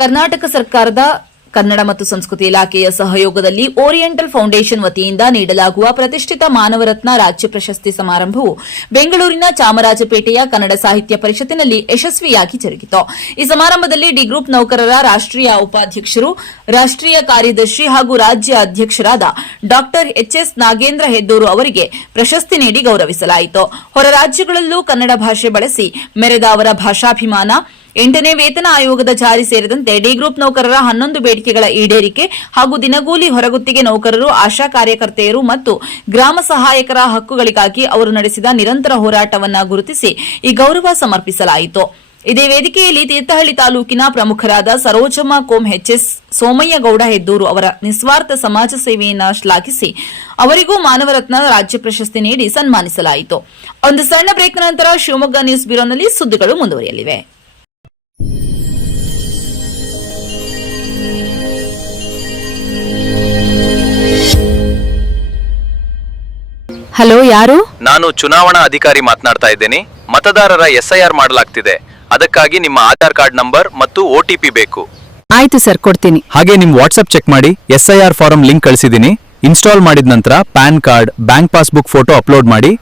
ಕರ್ನಾಟಕ ಸರ್ಕಾರದ ಕನ್ನಡ ಮತ್ತು ಸಂಸ್ಕೃತಿ ಇಲಾಖೆಯ ಸಹಯೋಗದಲ್ಲಿ ಓರಿಯೆಂಟಲ್ ಫೌಂಡೇಶನ್ ವತಿಯಿಂದ ನೀಡಲಾಗುವ ಪ್ರತಿಷ್ಠಿತ ಮಾನವರತ್ನ ರಾಜ್ಯ ಪ್ರಶಸ್ತಿ ಸಮಾರಂಭವು ಬೆಂಗಳೂರಿನ ಚಾಮರಾಜಪೇಟೆಯ ಕನ್ನಡ ಸಾಹಿತ್ಯ ಪರಿಷತ್ತಿನಲ್ಲಿ ಯಶಸ್ವಿಯಾಗಿ ಜರುಗಿತು. ಈ ಸಮಾರಂಭದಲ್ಲಿ ಡಿ ಗ್ರೂಪ್ ನೌಕರರ ರಾಷ್ಟ್ರೀಯ ಉಪಾಧ್ಯಕ್ಷರು, ರಾಷ್ಟ್ರೀಯ ಕಾರ್ಯದರ್ಶಿ ಹಾಗೂ ರಾಜ್ಯ ಅಧ್ಯಕ್ಷರಾದ ಡಾ ಎಚ್ಎಸ್ ನಾಗೇಂದ್ರ ಹೆದ್ದೂರು ಅವರಿಗೆ ಪ್ರಶಸ್ತಿ ನೀಡಿ ಗೌರವಿಸಲಾಯಿತು. ಹೊರ ರಾಜ್ಯಗಳಲ್ಲೂ ಕನ್ನಡ ಭಾಷೆ ಬಳಸಿ ಮೆರೆದ ಅವರ ಭಾಷಾಭಿಮಾನ, 8ನೇ ವೇತನ ಆಯೋಗದ ಜಾರಿ ಸೇರಿದಂತೆ ಡಿ ಗ್ರೂಪ್ ನೌಕರರ 11 ಬೇಡಿಕೆಗಳ ಈಡೇರಿಕೆ ಹಾಗೂ ದಿನಗೂಲಿ ಹೊರಗುತ್ತಿಗೆ ನೌಕರರು, ಆಶಾ ಕಾರ್ಯಕರ್ತೆಯರು ಮತ್ತು ಗ್ರಾಮ ಸಹಾಯಕರ ಹಕ್ಕುಗಳಿಗಾಗಿ ಅವರು ನಡೆಸಿದ ನಿರಂತರ ಹೋರಾಟವನ್ನು ಗುರುತಿಸಿ ಈ ಗೌರವ ಸಮರ್ಪಿಸಲಾಯಿತು. ಇದೇ ವೇದಿಕೆಯಲ್ಲಿ ತೀರ್ಥಹಳ್ಳಿ ತಾಲೂಕಿನ ಪ್ರಮುಖರಾದ ಸರೋಜಮ್ಮ ಕೋಂ, ಎಚ್ಎಸ್ ಸೋಮಯ್ಯಗೌಡ ಹೆದ್ದೂರು ಅವರ ನಿಸ್ವಾರ್ಥ ಸಮಾಜ ಸೇವೆಯನ್ನು ಶ್ಲಾಘಿಸಿ ಅವರಿಗೂ ಮಾನವರತ್ನ ರಾಜ್ಯ ಪ್ರಶಸ್ತಿ ನೀಡಿ ಸನ್ಮಾನಿಸಲಾಯಿತು. ಒಂದು ಸಣ್ಣ ಬ್ರೇಕ್ ನಂತರ ಶಿವಮೊಗ್ಗ ನ್ಯೂಸ್ ಬ್ಯೂರೋನಲ್ಲಿ ಸುದ್ದಿಗಳು ಮುಂದುವರಿಯಲಿವೆ. ಹಲೋ, ಯಾರು? ನಾನು ಚುನಾವಣಾ ಅಧಿಕಾರಿ ಮಾತನಾಡ್ತಾ ಇದ್ದೇನೆ. ಮತದಾರರ SIR ಮಾಡಲಾಗ್ತಿದೆ. ಅದಕ್ಕಾಗಿ ನಿಮ್ಮ ಆಧಾರ್ ಕಾರ್ಡ್ ನಂಬರ್ ಮತ್ತು OTP ಬೇಕು. ಆಯ್ತು ಸರ್, ಕೊಡ್ತೀನಿ. ಹಾಗೆ ನಿಮ್ ವಾಟ್ಸ್ಆಪ್ ಚೆಕ್ ಮಾಡಿ. SIR ಫಾರಂ ಲಿಂಕ್ ಕಳಿಸಿದ್ದೀನಿ. ಇನ್ಸ್ಟಾಲ್ ಮಾಡಿದ ನಂತರ PAN card, bank passbook photo upload ಮಾಡಿ.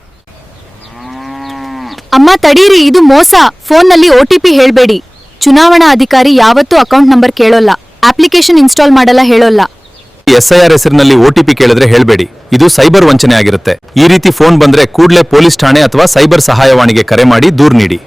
ಅಮ್ಮ ತಡೀರಿ, ಇದು ಮೋಸ. ಫೋನ್ನಲ್ಲಿ OTP ಹೇಳ್ಬೇಡಿ. ಚುನಾವಣಾ ಅಧಿಕಾರಿ ಯಾವತ್ತೂ ಅಕೌಂಟ್ ನಂಬರ್ ಕೇಳೋಲ್ಲ, ಅಪ್ಲಿಕೇಶನ್ ಇನ್ಸ್ಟಾಲ್ ಮಾಡಲ್ಲ ಹೇಳೋಲ್ಲ. SIR ಹೆಸರಿನಲ್ಲಿ OTP ಕೇಳಿದ್ರೆ ಹೇಳ್ಬೇಡಿ. ಇದು ಸೈಬರ್ ವಂಚನೆ ಆಗಿರುತ್ತೆ. ಈ ರೀತಿ ಫೋನ್ ಬಂದ್ರೆ ಕೂಡಲೇ ಪೊಲೀಸ್ ಠಾಣೆ ಅಥವಾ ಸೈಬರ್ ಸಹಾಯವಾಣಿಗೆ ಕರೆ ಮಾಡಿ ದೂರು ನೀಡಿ.